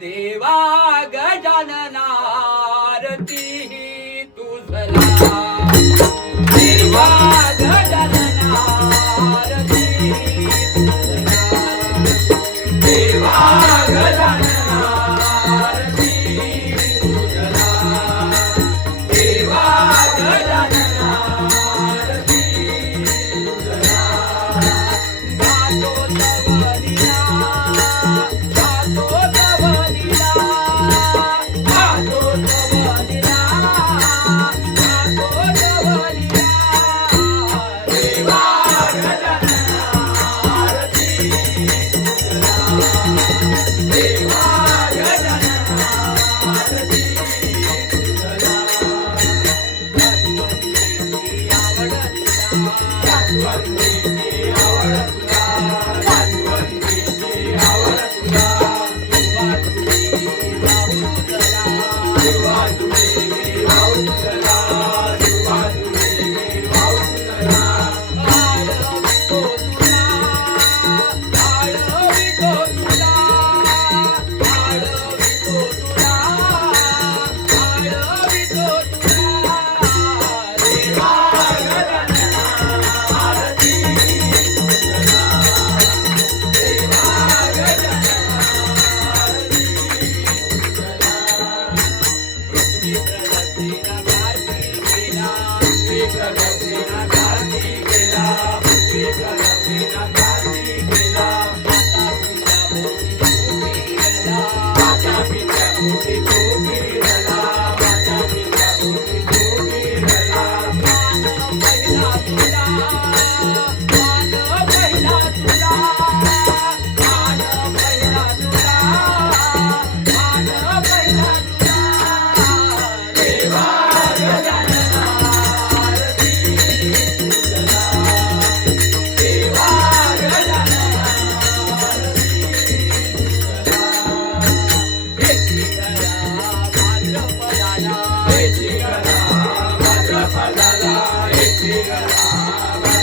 देवा गजानना आरती तुझला देवा Yeah.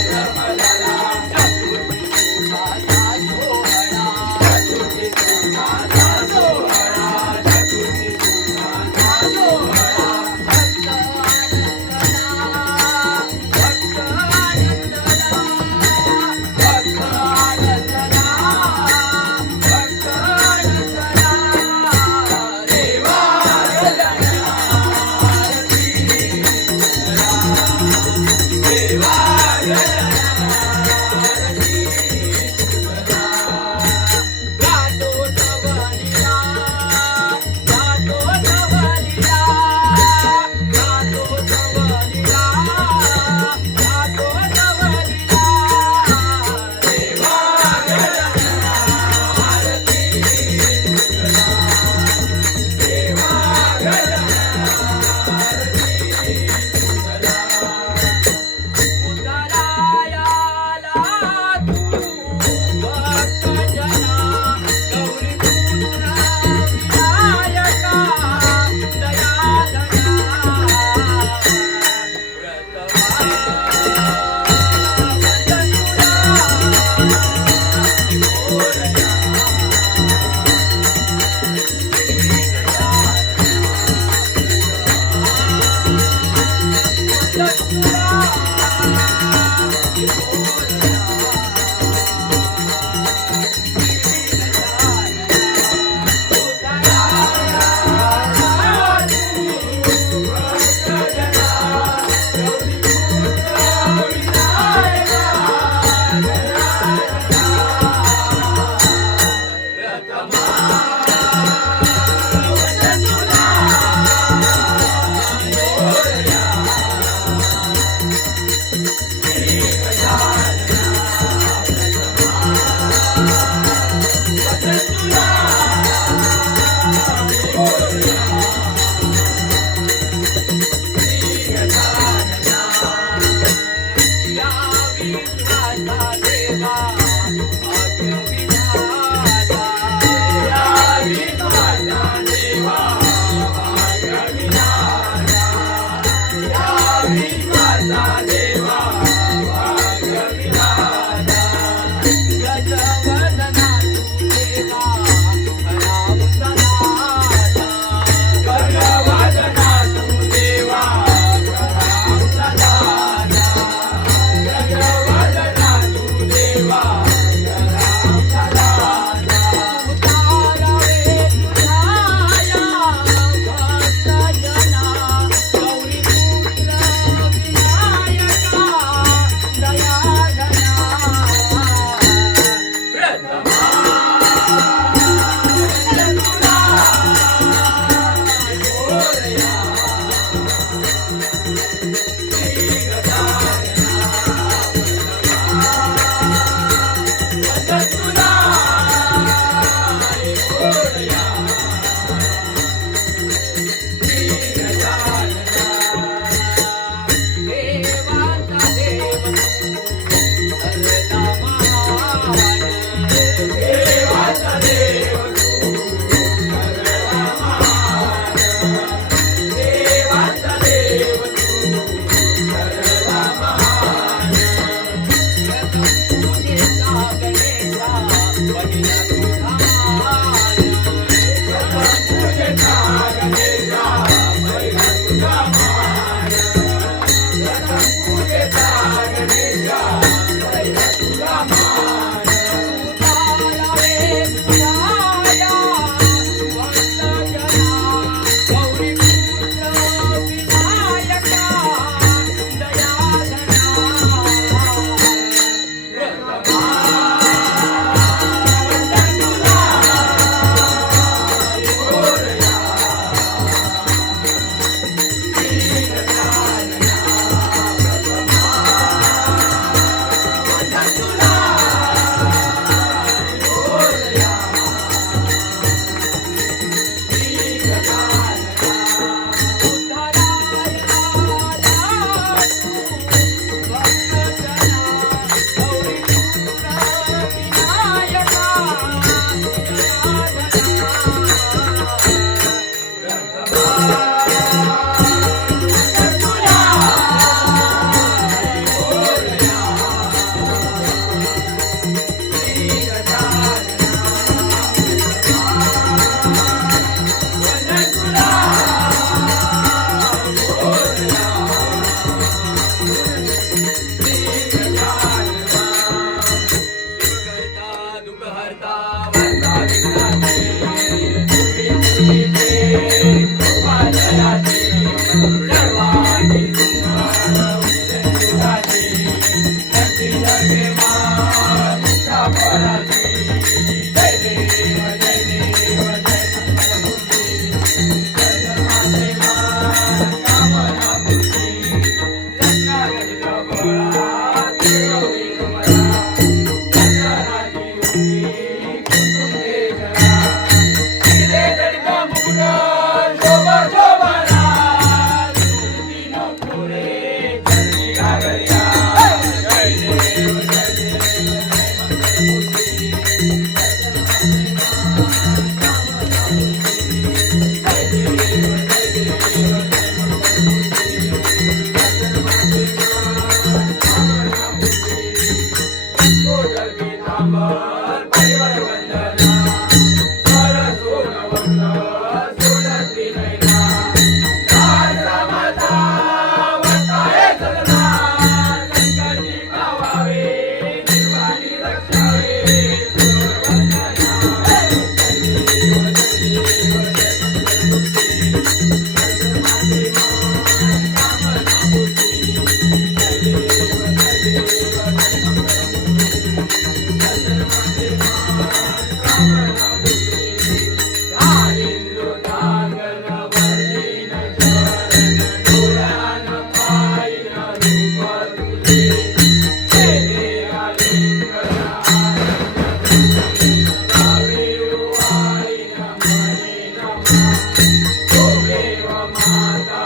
ಮಾತಾ